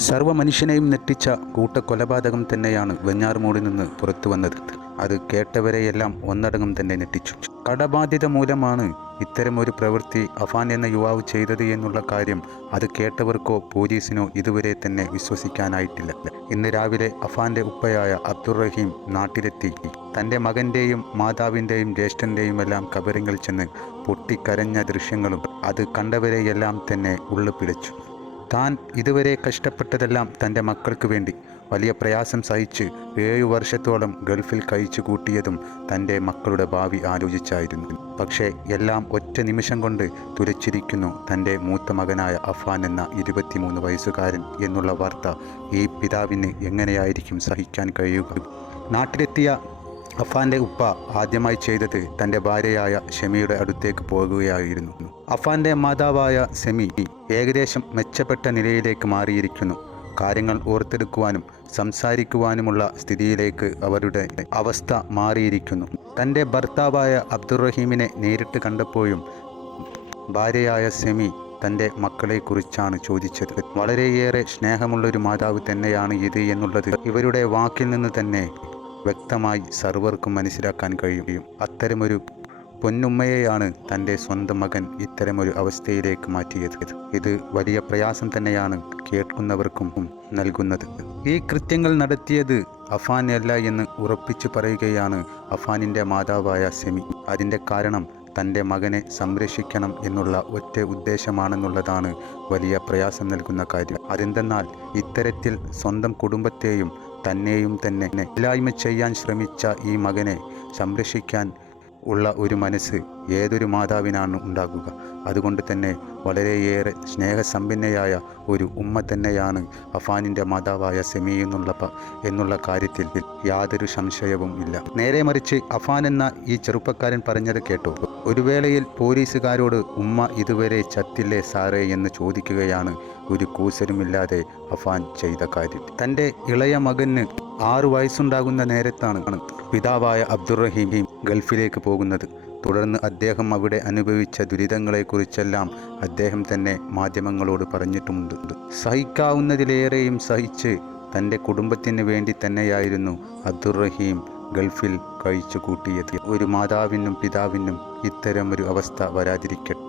സർവ മനുഷ്യനെയും നെട്ടിച്ച കൂട്ടക്കൊലപാതകം തന്നെയാണ് വെഞ്ഞാറുമൂടിൽ നിന്ന് പുറത്തു വന്നത്. അത് കേട്ടവരെയെല്ലാം ഒന്നടങ്കം തന്നെ നെട്ടിച്ചു കടബാധ്യത മൂലമാണ് ഇത്തരമൊരു പ്രവൃത്തി അഫാൻ എന്ന യുവാവ് ചെയ്തത് എന്നുള്ള കാര്യം അത് കേട്ടവർക്കോ പോലീസിനോ ഇതുവരെ തന്നെ വിശ്വസിക്കാനായിട്ടില്ല. ഇന്ന് രാവിലെ അഫാന്റെ ഉപ്പയായ അബ്ദുറഹീം നാട്ടിലെത്തി. തന്റെ മകന്റെയും മാതാവിന്റെയും ജ്യേഷ്ഠന്റെയും എല്ലാം കബറിങ്ങൾ ചെന്ന് പൊട്ടിക്കരഞ്ഞ ദൃശ്യങ്ങളും അത് കണ്ടവരെയെല്ലാം തന്നെ ഉള്ളു പിടിച്ചു താൻ ഇതുവരെ കഷ്ടപ്പെട്ടതെല്ലാം തന്റെ മക്കൾക്ക് വേണ്ടി. വലിയ പ്രയാസം സഹിച്ച് ഏഴു വർഷത്തോളം ഗൾഫിൽ കഴിച്ചു കൂട്ടിയതും തന്റെ മക്കളുടെ ഭാവി ആലോചിച്ചായിരുന്നു. പക്ഷേ എല്ലാം ഒറ്റ നിമിഷം കൊണ്ട് തുലച്ചിരിക്കുന്നു തന്റെ മൂത്ത മകനായ അഫാൻ എന്ന ഇരുപത്തിമൂന്ന് വയസ്സുകാരൻ എന്നുള്ള വാർത്ത ഈ പിതാവിന് എങ്ങനെയായിരിക്കും സഹിക്കാൻ കഴിയുക? നാട്ടിലെത്തിയ അഫാന്റെ ഉപ്പ ആദ്യമായി ചെയ്തത് തന്റെ ഭാര്യയായ ഷെമിയുടെ അടുത്തേക്ക് പോകുകയായിരുന്നു. അഫാന്റെ മാതാവായ സെമി ഏകദേശം മെച്ചപ്പെട്ട നിലയിലേക്ക് മാറിയിരിക്കുന്നു. കാര്യങ്ങൾ ഓർത്തെടുക്കുവാനും സംസാരിക്കുവാനുമുള്ള സ്ഥിതിയിലേക്ക് അവരുടെ അവസ്ഥ മാറിയിരിക്കുന്നു. തന്റെ ഭർത്താവായ അബ്ദുറഹീമിനെ നേരിട്ട് കണ്ടപ്പോഴും ഭാര്യയായ സെമി തന്റെ മക്കളെക്കുറിച്ചാണ് ചോദിച്ചത്. വളരെയേറെ സ്നേഹമുള്ളൊരു മാതാവ് തന്നെയാണ് ഇത് എന്നുള്ളത് ഇവരുടെ വാക്കിൽ നിന്ന് തന്നെ വ്യക്തമായി സർവർക്കും മനസ്സിലാക്കാൻ കഴിയും. അത്തരമൊരു പൊന്നുമ്മയെയാണ് തന്റെ സ്വന്തം മകൻ ഇത്തരമൊരു അവസ്ഥയിലേക്ക് മാറ്റിയത്. ഇത് വലിയ പ്രയാസം തന്നെയാണ് കേൾക്കുന്നവർക്കും നൽകുന്നത്. ഈ കൃത്യങ്ങൾ നടത്തിയത് അഫാനല്ല എന്ന് ഉറപ്പിച്ചു പറയുകയാണ് അഫാനിന്റെ മാതാവായ സെമി. അതിന്റെ കാരണം തന്റെ മകനെ സംരക്ഷിക്കണം എന്നുള്ള ഒറ്റ ഉദ്ദേശമാണെന്നുള്ളതാണ് വലിയ പ്രയാസം നൽകുന്ന കാര്യം. അതെന്തെന്നാൽ ഇത്തരത്തിൽ സ്വന്തം കുടുംബത്തെയും തന്നെയും തന്നെ ഇല്ലായ്മ ചെയ്യാൻ ശ്രമിച്ച ഈ മകനെ സംരക്ഷിക്കാൻ ഉള്ള ഒരു മനസ്സ് ഏതൊരു മാതാവിനാണ് ഉണ്ടാകുക? അതുകൊണ്ട് തന്നെ വളരെയേറെ സ്നേഹസമ്പന്നയായ ഒരു ഉമ്മ തന്നെയാണ് അഫാനിന്റെ മാതാവായ സെമി എന്നുള്ള എന്നുള്ള കാര്യത്തിൽ യാതൊരു സംശയവും ഇല്ല. നേരെ മറിച്ച് അഫാൻ എന്ന ഈ ചെറുപ്പക്കാരൻ പറഞ്ഞത് കേട്ടു. ഒരു വേളയിൽ പോലീസുകാരോട് ഉമ്മ ഇതുവരെ ചത്തില്ലേ സാറേ? എന്ന് ചോദിക്കുകയാണ് ഒരു കൂസലുമില്ലാതെ അഫാൻ ചെയ്ത കാര്യം. തന്റെ ഇളയ മകന് ആറു വയസ്സുണ്ടാകുന്ന നേരത്താണ് പിതാവായ അബ്ദുറഹീം ഗൾഫിലേക്ക് പോകുന്നത്. തുടർന്ന് അദ്ദേഹം അവിടെ അനുഭവിച്ച ദുരിതങ്ങളെക്കുറിച്ചെല്ലാം അദ്ദേഹം തന്നെ മാധ്യമങ്ങളോട് പറഞ്ഞിട്ടുമുണ്ട് സഹിക്കാവുന്നതിലേറെയും സഹിച്ച് തന്റെ കുടുംബത്തിന് വേണ്ടി തന്നെയായിരുന്നു അബ്ദുറഹീം ഗൾഫിൽ കഴിച്ചു കൂട്ടിയത് ഒരു മാതാവിനും പിതാവിനും ഇത്തരമൊരു അവസ്ഥ വരാതിരിക്കട്ടെ.